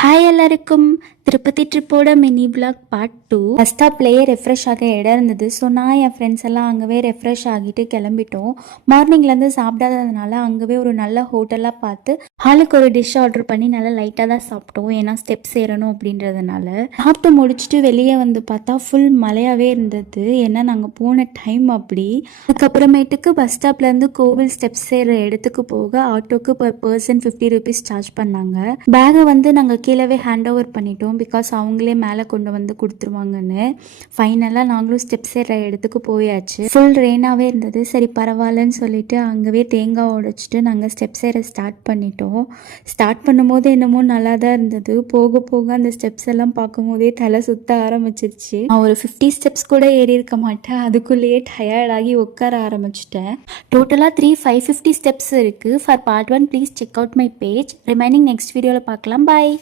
Hi எல்லாருக்கும், திருப்பதி ட்ரிப்போட mini vlog part 2. Bus ஸ்டாப்லேயே ரெஃப்ரெஷ் ஆக இடம் இருந்தது. ஸோ நான் என் ஃப்ரெண்ட்ஸ் எல்லாம் அங்கேவே ரெஃப்ரெஷ் ஆகிட்டு கிளம்பிட்டோம். மார்னிங்லேருந்து சாப்பிடாததுனால அங்கேவே ஒரு நல்ல ஹோட்டலாக பார்த்து ஆளுக்கு ஒரு டிஷ் ஆர்டர் பண்ணி நல்லா லைட்டாக தான் சாப்பிட்டோம். ஏன்னா ஸ்டெப்ஸ் ஏறணும் அப்படின்றதுனால. சாப்பிட்டு முடிச்சுட்டு வெளியே வந்து பார்த்தா ஃபுல் மழையாகவே இருந்தது. ஏன்னா நாங்கள் போன டைம் அப்படி. அதுக்கப்புறமேட்டுக்கு பஸ் ஸ்டாப்லேருந்து கோவில் ஸ்டெப்ஸ் ஏற இடத்துக்கு போக ஆட்டோக்கு பர் பர்சன் 50 rupees சார்ஜ் பண்ணாங்க. பேகை வந்து நாங்கள் கீழே ஹேண்ட் ஓவர் பண்ணிட்டோம். பிகாஸ் அவங்களே மேலே கொண்டு வந்து கொடுத்துருவாங்கன்னு. ஃபைனலாக நாங்களும் ஸ்டெப்ஸ் ஏற இடத்துக்கு போயாச்சு. ஃபுல் ரெயினாகவே இருந்தது. சரி பரவாயில்லன்னு சொல்லிட்டு அங்கேயே தேங்காய் உடைச்சிட்டு நாங்கள் ஸ்டெப்ஸ் ஏற ஸ்டார்ட் பண்ணிட்டோம். ஸ்டார்ட் பண்ணும்போது என்னமோ நல்லா தான் இருந்தது. போக போக அந்த ஸ்டெப்ஸ் எல்லாம் பார்க்கும்போதே தலை சுத்த ஆரம்பிச்சிருச்சு. நான் ஒரு 50 ஸ்டெப்ஸ் கூட ஏறி இருக்க மாட்டேன். அதுக்குள்ளேயே டயர்டாகி உட்கார ஆரம்பிச்சிட்டேன். டோட்டலாக 550 ஸ்டெப்ஸ் இருக்குது. For part 1 please check out my page. Remaining next வீடியோவில் பார்க்கலாம். பாய்.